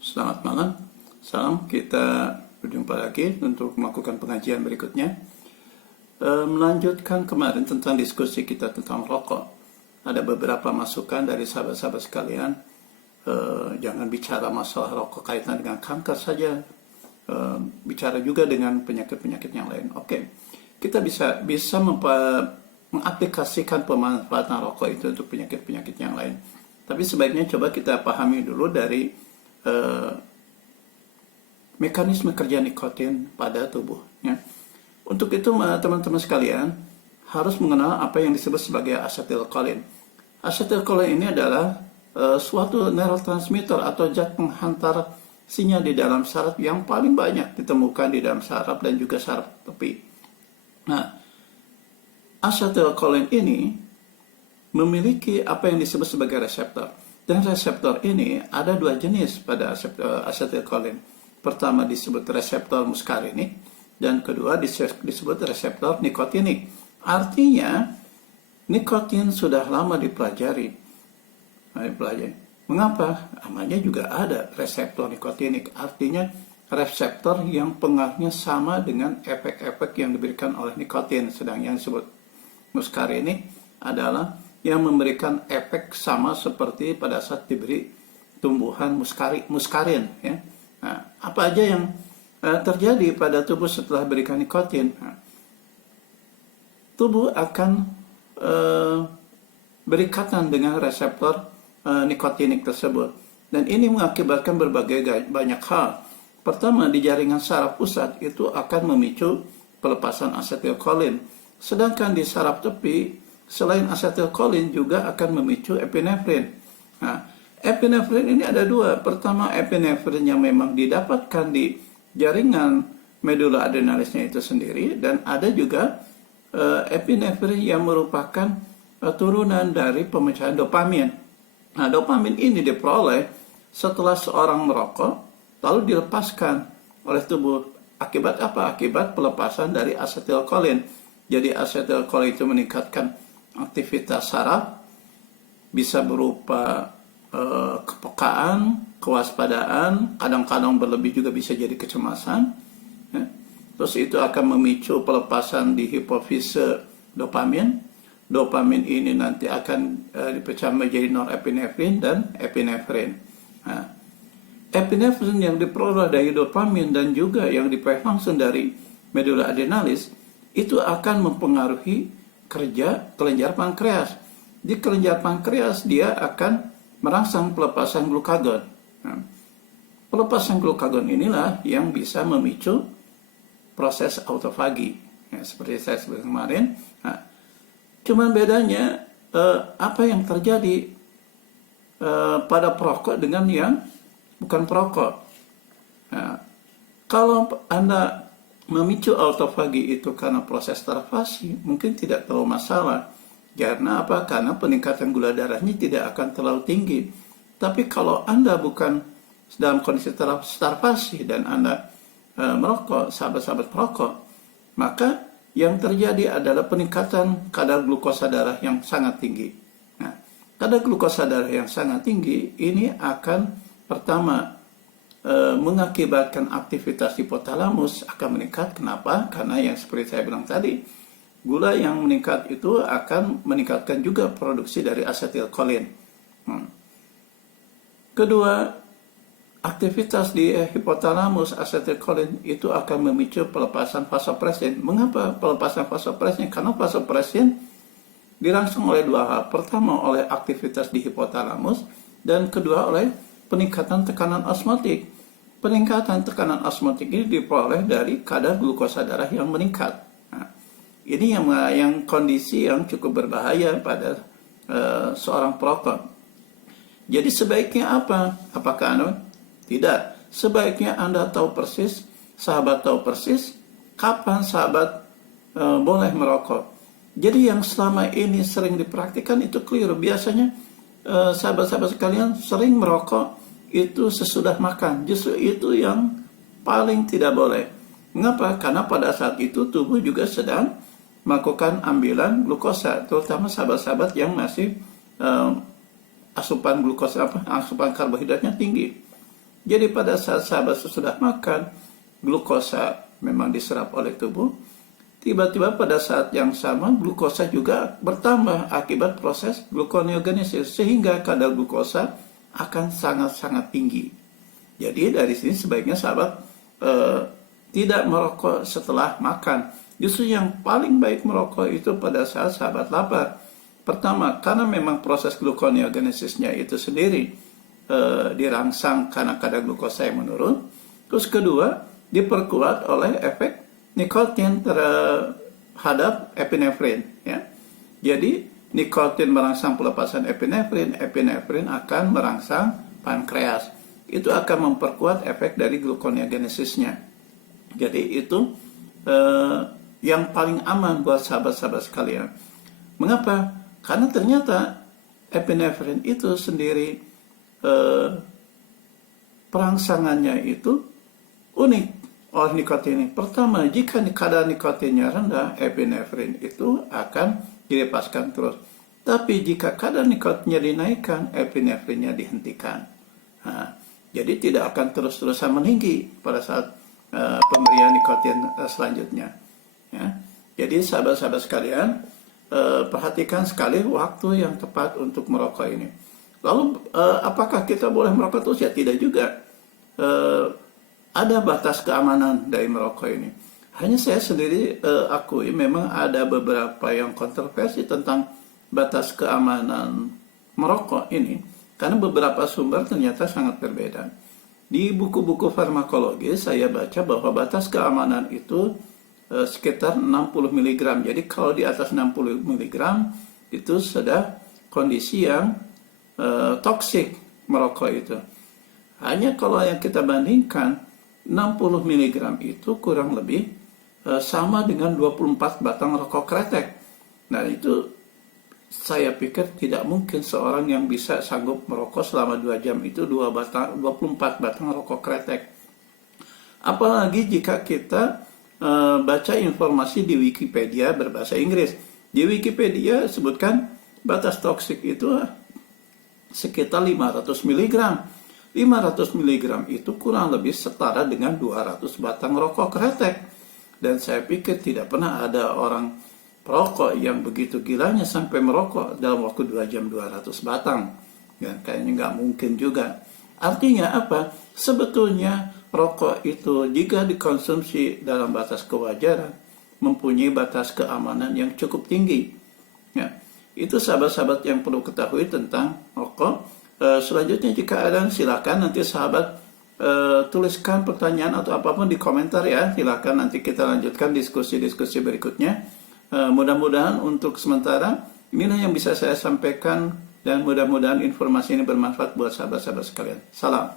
Selamat malam, salam. Kita berjumpa lagi untuk melakukan pengajian berikutnya. Melanjutkan kemarin tentang diskusi kita tentang rokok. Ada beberapa masukan dari sahabat-sahabat sekalian. Jangan bicara masalah rokok kaitan dengan kanker saja. Bicara juga dengan penyakit-penyakit yang lain. Oke, kita bisa mengaplikasikan pemanfaatan rokok itu untuk penyakit-penyakit yang lain. Tapi sebaiknya coba kita pahami dulu dari mekanisme kerja nikotin pada tubuh. Ya. Untuk itu teman-teman sekalian harus mengenal apa yang disebut sebagai asetilkolin. Asetilkolin ini adalah suatu neurotransmitter atau zat penghantar sinyal di dalam saraf yang paling banyak ditemukan di dalam saraf dan juga saraf tepi. Nah, asetilkolin ini memiliki apa yang disebut sebagai reseptor. Dan reseptor ini ada dua jenis pada asetilkolin. Pertama disebut reseptor muskarinik dan kedua disebut reseptor nikotinik. Artinya nikotin sudah lama dipelajari. Mengapa? Namanya juga ada reseptor nikotinik. Artinya reseptor yang pengaruhnya sama dengan efek-efek yang diberikan oleh nikotin. Sedang yang disebut muskarinik adalah yang memberikan efek sama seperti pada saat diberi tumbuhan muskarin. Ya. Nah, apa aja yang terjadi pada tubuh setelah berikan nikotin? Nah, tubuh akan berikatan dengan reseptor nikotinik tersebut. Dan ini mengakibatkan berbagai banyak hal. Pertama, di jaringan saraf pusat itu akan memicu pelepasan asetilkolin. Sedangkan di saraf tepi, selain asetilkolin juga akan memicu epinefrin. Nah, epinefrin ini ada dua. Pertama, epinefrin yang memang didapatkan di jaringan medula adrenalisnya itu sendiri, dan ada juga epinefrin yang merupakan turunan dari pemecahan dopamin. Nah, dopamin ini diperoleh setelah seorang merokok, lalu dilepaskan oleh tubuh. Akibat apa? Akibat pelepasan dari asetilkolin. Jadi asetilkolin itu meningkatkan aktivitas saraf, bisa berupa kepekaan, kewaspadaan, kadang-kadang berlebih juga bisa jadi kecemasan. Ya. Terus itu akan memicu pelepasan di hipofise dopamin. Dopamin ini nanti akan dipecah menjadi norepinefrin dan epinefrin. Nah, epinefrin yang diperoleh dari dopamin dan juga yang diperoleh langsung dari medula adrenalis itu akan mempengaruhi kerja kelenjar pankreas. Di kelenjar pankreas dia akan merangsang pelepasan glukagon. Nah, pelepasan glukagon inilah yang bisa memicu proses autofagi. Ya, seperti saya sebutkan kemarin. Nah, cuman bedanya apa yang terjadi pada perokok dengan yang bukan perokok. Nah, kalau Anda memicu autofagi itu karena proses starvasi, mungkin tidak terlalu masalah. Karena apa? Karena peningkatan gula darahnya tidak akan terlalu tinggi. Tapi kalau Anda bukan dalam kondisi starvasi dan Anda merokok, sahabat-sahabat perokok, maka yang terjadi adalah peningkatan kadar glukosa darah yang sangat tinggi. Nah, kadar glukosa darah yang sangat tinggi ini akan pertama mengakibatkan aktivitas hipotalamus akan meningkat. Kenapa? Karena yang seperti saya bilang tadi, gula yang meningkat itu akan meningkatkan juga produksi dari asetilkolin. Kedua, aktivitas di hipotalamus asetilkolin itu akan memicu pelepasan vasopresin. Mengapa pelepasan vasopresin? Karena vasopresin dirangsang oleh dua hal. Pertama, oleh aktivitas di hipotalamus, dan kedua oleh peningkatan tekanan osmotik. Peningkatan tekanan osmotik ini diperoleh dari kadar glukosa darah yang meningkat. Nah, ini yang kondisi yang cukup berbahaya pada seorang perokok. Jadi sebaiknya apa? Apakah Anda? Tidak. Sebaiknya Anda tahu persis, sahabat tahu persis, kapan sahabat boleh merokok. Jadi yang selama ini sering dipraktikkan itu keliru. Biasanya sahabat-sahabat sekalian sering merokok itu sesudah makan. Justru itu yang paling tidak boleh. Mengapa? Karena pada saat itu tubuh juga sedang melakukan ambilan glukosa, terutama sahabat-sahabat yang masih asupan glukosa asupan karbohidratnya tinggi. Jadi pada saat sahabat sudah makan, glukosa memang diserap oleh tubuh. Tiba-tiba pada saat yang sama glukosa juga bertambah akibat proses gluconeogenesis, sehingga kadar glukosa akan sangat-sangat tinggi. Jadi dari sini sebaiknya sahabat tidak merokok setelah makan. Justru yang paling baik merokok itu pada saat sahabat lapar. Pertama, karena memang proses gluconeogenesisnya itu sendiri dirangsang karena kadar glukosa yang menurun. Terus kedua, diperkuat oleh efek nikotin terhadap epinefrin. Ya. Jadi nikotin merangsang pelepasan epinefrin, epinefrin akan merangsang pankreas. Itu akan memperkuat efek dari gluconeogenesisnya. Jadi itu yang paling aman buat sahabat-sahabat sekalian. Mengapa? Karena ternyata epinefrin itu sendiri perangsangannya itu unik oleh nikotin. Pertama, jika kadar nikotinnya rendah, epinefrin itu akan dilepaskan terus. Tapi jika kadar nikotinnya dinaikkan, epinefrinnya dihentikan. Nah, jadi tidak akan terus-terusan meninggi pada saat pemberian nikotin selanjutnya. Ya. Jadi sahabat-sahabat sekalian, perhatikan sekali waktu yang tepat untuk merokok ini. Lalu apakah kita boleh merokok terus? Ya tidak juga. Ada batas keamanan dari merokok ini. Hanya saya sendiri akui memang ada beberapa yang kontroversi tentang batas keamanan merokok ini, karena beberapa sumber ternyata sangat berbeda. Di buku-buku farmakologi saya baca bahwa batas keamanan itu sekitar 60 mg. Jadi kalau di atas 60 mg itu sudah kondisi yang toksik merokok itu. Hanya kalau yang kita bandingkan 60 mg itu kurang lebih sama dengan 24 batang rokok kretek. Nah itu saya pikir tidak mungkin seorang yang bisa sanggup merokok selama 2 jam itu 24 batang rokok kretek. Apalagi jika kita baca informasi di Wikipedia berbahasa Inggris. Di Wikipedia sebutkan batas toksik itu sekitar 500 mg. 500 mg itu kurang lebih setara dengan 200 batang rokok kretek. Dan saya pikir tidak pernah ada orang perokok yang begitu gilanya sampai merokok dalam waktu 2 jam 200 batang. Ya, kayaknya nggak mungkin juga. Artinya apa? Sebetulnya rokok itu jika dikonsumsi dalam batas kewajaran mempunyai batas keamanan yang cukup tinggi. Ya, itu sahabat-sahabat yang perlu ketahui tentang rokok. Selanjutnya jika ada silakan nanti sahabat tuliskan pertanyaan atau apapun di komentar ya. Silakan nanti kita lanjutkan diskusi-diskusi berikutnya. Mudah-mudahan untuk sementara inilah yang bisa saya sampaikan dan mudah-mudahan informasi ini bermanfaat buat sahabat-sahabat sekalian. Salam.